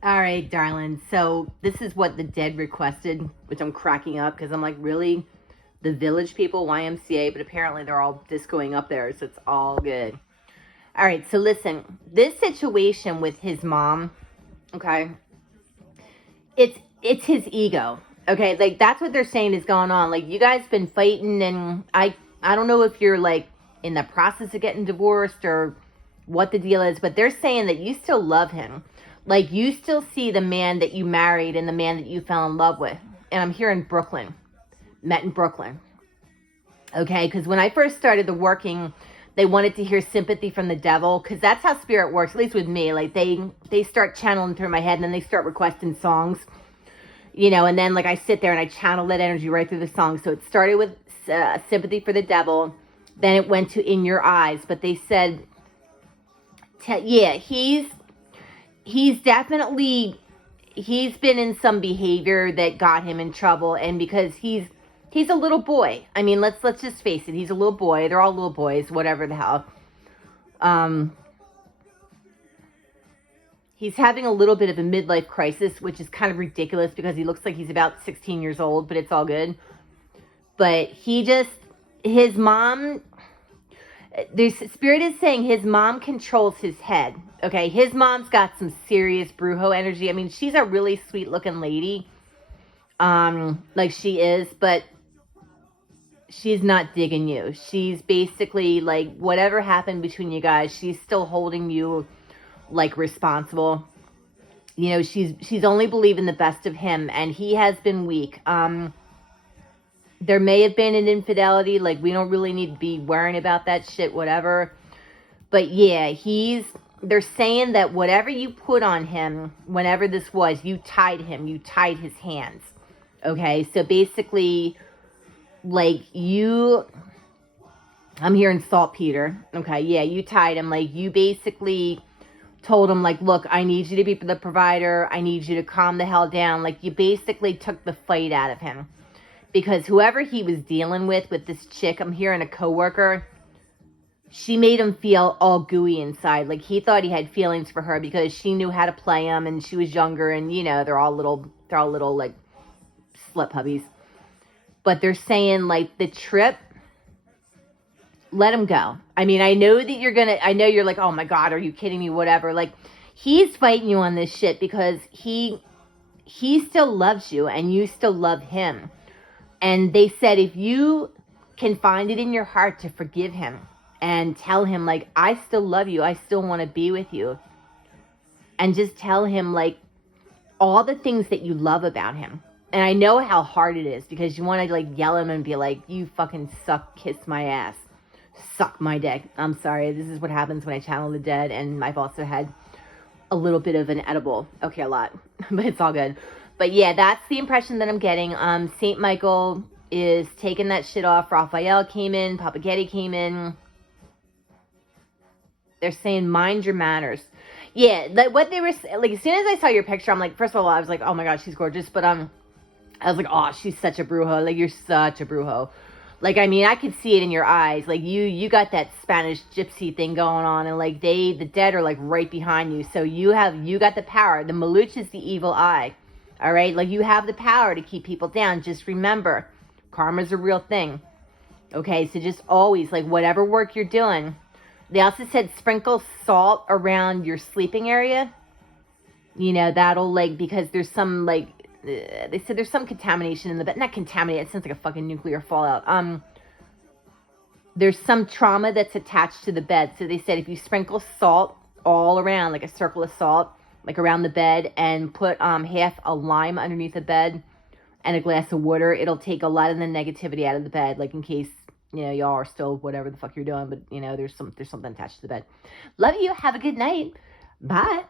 All right, darling. So this is what the dead requested, which I'm cracking up because I'm like, really? The Village People, YMCA, but apparently they're all discoing up there, so it's all good. All right, so listen, this situation with his mom, okay, it's his ego, okay, like that's what they're saying is going on. Like you guys been fighting, and I don't know if you're like in the process of getting divorced or what the deal is, but they're saying that you still love him, like you still see the man that you married and the man that you fell in love with. And I'm here in Brooklyn, met in Brooklyn, okay, because when I first started the working, they wanted to hear Sympathy from the Devil, because that's how spirit works, at least with me. Like they start channeling through my head, and then they start requesting songs, and then like I sit there and I channel that energy right through the song. So it started with Sympathy for the Devil, then it went to In Your Eyes. But they said, yeah, he's definitely, he's been in some behavior that got him in trouble, and because he's a little boy. I mean, let's just face it, he's a little boy. They're all little boys, whatever the hell. He's having a little bit of a midlife crisis, which is kind of ridiculous because he looks like he's about 16 years old, but it's all good. But his mom, the spirit is saying his mom controls his head. Okay, his mom's got some serious brujo energy. I mean, she's a really sweet looking lady, like she is, but she's not digging you. She's basically like, whatever happened between you guys, she's still holding you like responsible. She's only believing the best of him, and he has been weak. There may have been an infidelity, like we don't really need to be worrying about that shit, whatever. But yeah, they're saying that whatever you put on him, whenever this was, you tied his hands. Okay, so basically, like I'm hearing saltpeter. Okay, yeah, you tied him. Like you basically told him, like, look, I need you to be the provider. I need you to calm the hell down. Like you basically took the fight out of him. Because whoever he was dealing with this chick, I'm hearing a coworker, she made him feel all gooey inside. Like he thought he had feelings for her because she knew how to play him, and she was younger, and they're all little like slut puppies. But they're saying like the trip, let him go. I mean, I know you're like, oh my God, are you kidding me? Whatever. Like he's fighting you on this shit because he still loves you and you still love him. And they said, if you can find it in your heart to forgive him and tell him, like, I still love you, I still want to be with you, and just tell him, like, all the things that you love about him. And I know how hard it is because you want to, like, yell at him and be like, you fucking suck, kiss my ass, suck my dick. I'm sorry, this is what happens when I channel the dead, and I've also had a little bit of an edible. Okay, a lot, but it's all good. But yeah, that's the impression that I'm getting. St. Michael is taking that shit off. Raphael came in. Papa Getty came in. They're saying, mind your manners. Yeah, like what they were, like, as soon as I saw your picture, I'm like, first of all, I was like, oh my God, she's gorgeous. But I was like, oh, she's such a brujo. Like, you're such a brujo. Like, I mean, I could see it in your eyes. Like, you got that Spanish gypsy thing going on. And, like, the dead are, like, right behind you. So you got the power. The Maluch is the evil eye. All right? Like, you have the power to keep people down. Just remember, karma's a real thing. Okay? So just always, like, whatever work you're doing. They also said sprinkle salt around your sleeping area. That'll, like, because there's some, like, they said there's some contamination in the bed. Not contaminated. It sounds like a fucking nuclear fallout. There's some trauma that's attached to the bed. So they said if you sprinkle salt all around, like a circle of salt, like around the bed, and put half a lime underneath the bed and a glass of water, it'll take a lot of the negativity out of the bed. Like in case y'all are still whatever the fuck you're doing, but there's something attached to the bed. Love you. Have a good night. Bye.